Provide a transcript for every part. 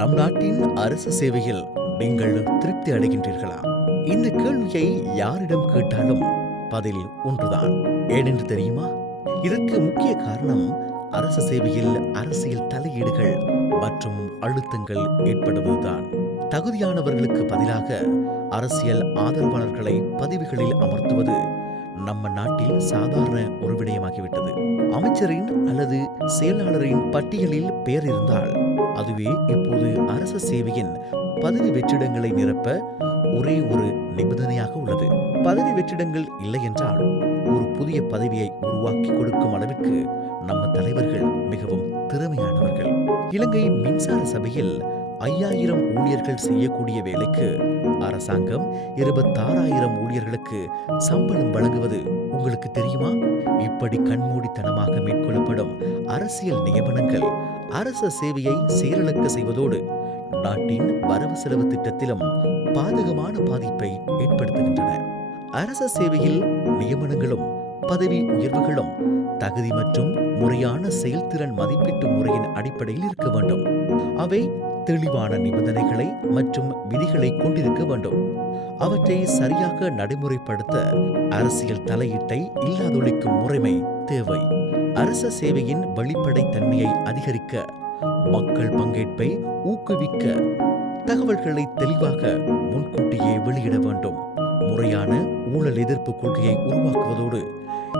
நம் நாட்டின் அரசு சேவையில் நீங்கள் திருப்தி அடைகின்றீர்களா? இந்த கேள்வியை யாரிடம் கேட்டாலும் பதில் ஒன்றுதான். ஏனென்று தெரியுமா? இதற்கு முக்கிய காரணம் அரசு சேவையில் அரசியல் தலையீடுகள் மற்றும் அழுத்தங்கள் ஏற்படுவதுதான். தகுதியானவர்களுக்கு பதிலாக அரசியல் ஆதரவாளர்களை பதவிகளில் அமர்த்துவது நம்ம நாட்டில் சாதாரண ஒரு விடயமாகிவிட்டது. அமைச்சரின் அல்லது செயலாளரின் பட்டியலில் பெயர் இருந்தால் அதுவே இப்போது அரச சேவையின் பதவி வெற்றிடங்களை நிரப்ப ஒரே ஒரு நிபந்தனையாக உள்ளது. பதவி வெற்றிடங்கள் இல்லை என்றால் ஒரு புதிய பதவியை உருவாக்கி கொடுக்கும் அளவிற்கு நம்ம தலைவர்கள் மிகவும் திறமையானவர்கள். இலங்கை மின்சார சபையில் ஐயாயிரம் ஊழியர்கள் செய்யக்கூடிய வேலைக்கு அரசாங்கம் இருபத்தாறாயிரம் ஊழியர்களுக்கு சம்பளம் வழங்குவது உங்களுக்கு தெரியுமா? இப்படி கண்மூடித்தனமாக மேற்கொள்ளப்படும் அரசியல் நியமனங்கள் அரச சேவையை செயலிழக்க செய்வதோடு நாட்டின் வரவு செலவு திட்டத்திலும் பாதகமான பாதிப்பை ஏற்படுத்துகின்றன. அரச சேவையில் நியமனங்களும் பதவி உயர்வுகளும் தகுதி மற்றும் முறையான செயல்திறன் மதிப்பீட்டு முறையின் அடிப்படையில் இருக்க வேண்டும். அவை தெளிவான நிபந்தனைகளை மற்றும் விதிகளை கொண்டிருக்க வேண்டும். அவற்றை சரியாக நடைமுறைப்படுத்த அரசியல் தலையீட்டை இல்லாதொழிக்கும் முறைமை தேவை. அரச சேவையின் வெளிப்படைத் தன்மையை அதிகரிக்க மக்கள் பங்கேற்பை ஊக்குவிக்க தகவல்களை தெளிவாக முன்கூட்டியே வெளியிட வேண்டும். முறையான ஊழல் எதிர்ப்பு கொள்கையை உருவாக்குவதோடு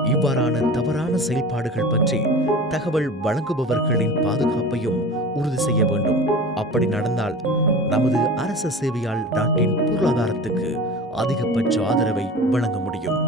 இவ்வாறான தவறான செயல்பாடுகள் பற்றி தகவல் வழங்குபவர்களின் பாதுகாப்பையும் உறுதி செய்ய வேண்டும். அப்படி நடந்தால் நமது அரச சேவையால் நாட்டின் பொருளாதாரத்துக்கு அதிகபட்ச ஆதரவை வழங்க முடியும்.